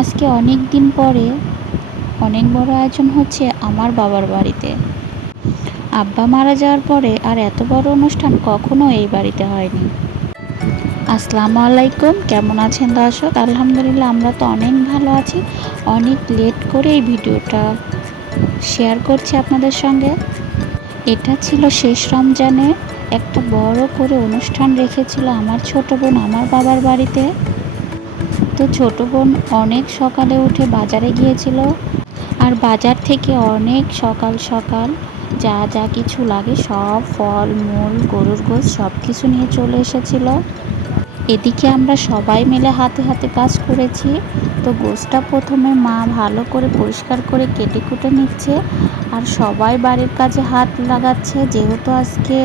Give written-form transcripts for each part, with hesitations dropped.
আজকে অনেক দিন পরে অনেক বড় আয়োজন হচ্ছে আমার বাবার বাড়িতে। আব্বা মারা যাওয়ার পরে আর এত বড় অনুষ্ঠান কখনো এই বাড়িতে হয়নি। আসসালামু আলাইকুম, কেমন আছেন দর্শক? আলহামদুলিল্লাহ, আমরা তো অনেক ভালো আছি। অনেক লেট করে এই ভিডিওটা শেয়ার করছি আপনাদের সঙ্গে। এটা ছিল শেষ রমজানে একটা বড় করে অনুষ্ঠান রেখেছিল আমার ছোট বোন আমার বাবার বাড়িতে। তো ছোট বোন অনেক সকালে উঠে বাজারে গিয়েছিল, আর বাজার থেকে অনেক সকাল সকাল যা যা কিছু লাগে সব ফল মূল গরুর গোশত সব কিছু নিয়ে চলে এসেছিল। এদিকে আমরা সবাই মিলে হাতে হাতে কাজ করেছি। তো গোশতটা প্রথমে মা ভালো করে পরিষ্কার করে কেটে কুটে নিচ্ছে, আর সবাই বাড়ির কাজে হাত লাগাচ্ছে, যেহেতু আজকে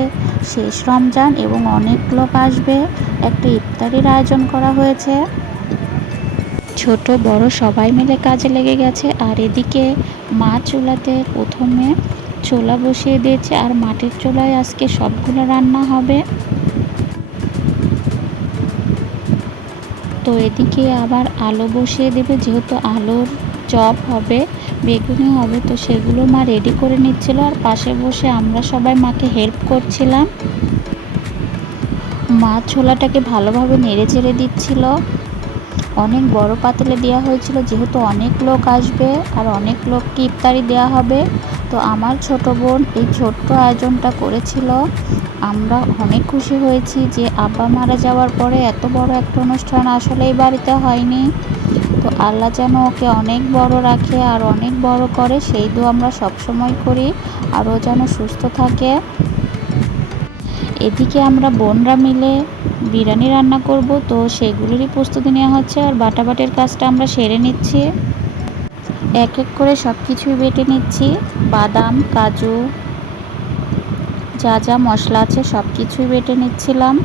শেষ রমজান এবং অনেক লোক আসবে। একটা ইফতারির আয়োজন করা হয়েছে। ছোট বড় সবাই মিলে কাজে লেগে গেছে। আর এদিকে মা চুলাতে প্রথমে ছোলা বসিয়ে দিয়েছে, আর মাটির চুলায় আজকে সবগুলো রান্না হবে। তো এদিকে আবার আলু বসিয়ে দেবে, যেহেতু আলুর চপ হবে, বেগুনি হবে, তো সেগুলো মা রেডি করে নিচ্ছিল। আর পাশে বসে আমরা সবাই মাকে হেল্প করছিলাম। মা ছোলাটাকে ভালোভাবে নেড়ে চেড়ে দিচ্ছিল। অনেক বড় পাতিলে দেওয়া হয়েছিল, যেহেতু অনেক লোক আসবে আর অনেক লোককে ইফতারি দেওয়া হবে। তো আমার ছোট বোন এই ছোট্ট আয়োজনটা করেছিল। আমরা অনেক খুশি হয়েছি যে আব্বা মারা যাওয়ার পরে এত বড় একটা অনুষ্ঠান আসলে এই বাড়িতে হয়নি। তো আল্লাহ যেন ওকে অনেক বড় রাখে আর অনেক বড় করে, সেই দোয়া আমরা সবসময় করি, আর ও যেন সুস্থ থাকে। এদিকে আমরা বোনরা মিলে বিরিয়ানি রান্না করব, তো সেগুলোরই প্রস্তুতি নেওয়া হচ্ছে। আর বাটাবাটির কাজটা আমরা সেরে নিচ্ছি। এক এক করে সব কিছুই বেটে নিচ্ছি। বাদাম কাজু যা যা মশলা আছে সব কিছুই বেটে নিচ্ছিলাম।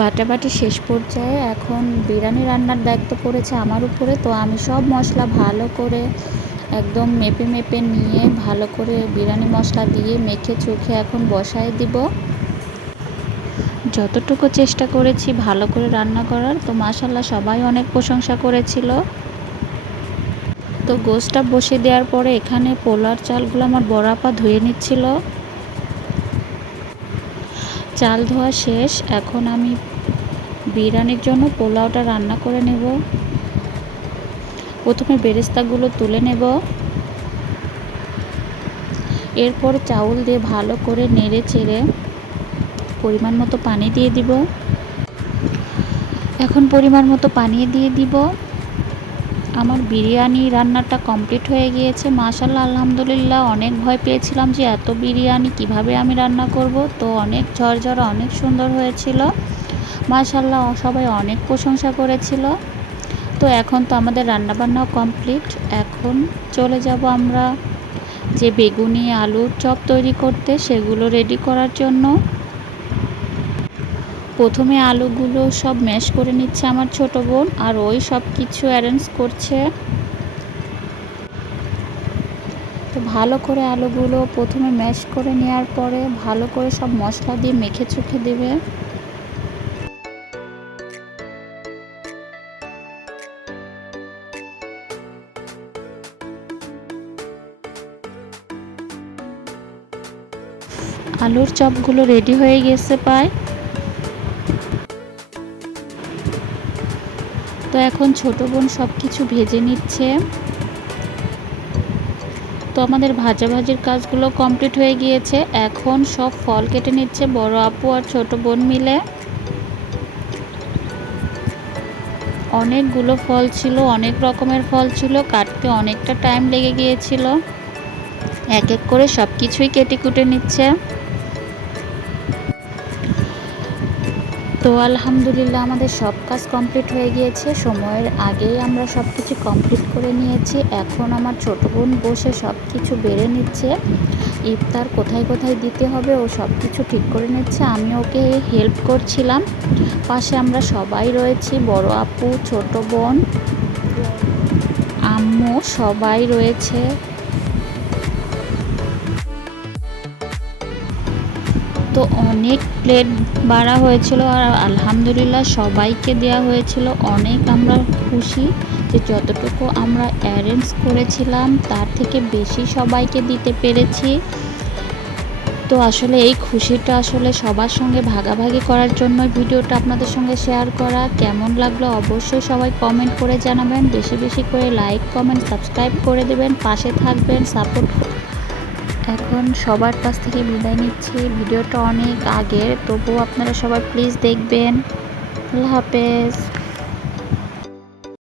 বাটাবাটি শেষ পর্যায়ে এখন বিরিয়ানি রান্নার দায়িত্ব পড়েছে আমার উপরে। তো আমি সব মশলা ভালো করে একদম মেপে মেপে নিয়ে ভালো করে বিরিয়ানি মশলা দিয়ে মেখে চুখে এখন বসায় দিব। যতটুকু চেষ্টা করেছি ভালো করে রান্না করার, তো মাশাআল্লাহ সবাই অনেক প্রশংসা করেছিল। তো গোশতটা বসিয়ে দেওয়ার পরে এখানে পোলার চালগুলো আমার বড় আপা ধুয়ে নিচ্ছিল। চাল ধোয়া শেষ, এখন আমি বিরিয়ানির জন্য পোলাওটা রান্না করে নেব। প্রথমে বেরেস্তাগুলো তুলে নেব, এরপর চাউল দিয়ে ভালো করে নেড়ে চেড়ে পরিমাণ মতো পানি দিয়ে দিব। এখন পরিমাণ মতো পানি দিয়ে দিব। আমার বিরিয়ানি রান্নাটা কমপ্লিট হয়ে গিয়েছে। মাশাআল্লাহ আলহামদুলিল্লাহ, অনেক ভয় পেয়েছিলাম যে এত বিরিয়ানি কিভাবে আমি রান্না করব। তো অনেক ঝরঝরা অনেক সুন্দর হয়েছিল। মাশাআল্লাহ সবাই অনেক প্রশংসা করেছিল। তো এখন তো আমাদের রান্নাবান্নাও কমপ্লিট। এখন চলে যাব আমরা যে বেগুনি আলুর চপ তৈরি করতে, সেগুলো রেডি করার জন্য। প্রথমে আলুগুলো সব ম্যাশ করে নিচ্ছে আমার ছোট বোন, আর ওই সব কিছু অ্যারেঞ্জ করছে। তো ভালো করে আলুগুলো প্রথমে ম্যাশ করে নেওয়ার পরে ভালো করে সব মশলা দিয়ে মেখে চুখে দেবে। আলুর চপগুলো রেডি হয়ে গেছে প্রায়। তো এখন ছোট বোন সব কিছু ভেজে নিচ্ছে। তো আমাদের ভাজাভাজির কাজগুলো কমপ্লিট হয়ে গিয়েছে। এখন সব ফল কেটে নিচ্ছে বড় আপু আর ছোট বোন মিলে। অনেকগুলো ফল ছিল, অনেক রকমের ফল ছিল, কাটতে অনেকটা টাইম লেগে গিয়েছিল। এক এক করে সব কিছুই কেটে কুটে নিচ্ছে। তো আলহামদুলিল্লাহ আমাদের সব কাজ কমপ্লিট হয়ে গিয়েছে। সময়ের আগেই আমরা সব কিছু কমপ্লিট করে নিয়েছি। এখন আমার ছোট বোন বসে সব কিছু বেড়ে নিচ্ছে। ইফতার কোথায় কোথায় দিতে হবে ও সব কিছু ঠিক করে নিচ্ছে। আমি ওকে হেল্প করছিলাম। পাশে আমরা সবাই রয়েছি, বড় আপু ছোট বোন আম্মু সবাই রয়েছে। তো অনেক প্লেট বাড়া হয়েছিল আর আলহামদুলিল্লাহ সবাইকে দেওয়া হয়েছিল। অনেক আমরা খুশি যে যতটুকু আমরা অ্যারেঞ্জ করেছিলাম তার থেকে বেশি সবাইকে দিতে পেরেছি। তো আসলে এই খুশিটা আসলে সবার সঙ্গে ভাগাভাগি করার জন্য ভিডিওটা আপনাদের সঙ্গে শেয়ার করা। কেমন লাগলো অবশ্যই সবাই কমেন্ট করে জানাবেন। বেশি বেশি করে লাইক কমেন্ট সাবস্ক্রাইব করে দেবেন, পাশে থাকবেন, সাপোর্ট। এখন সবার কাছ থেকে বিদায় নিচ্ছি। ভিডিওটা অনেক আগের, তবুও আপনারা সবাই প্লিজ দেখবেন। আল্লাহ হাফেজ।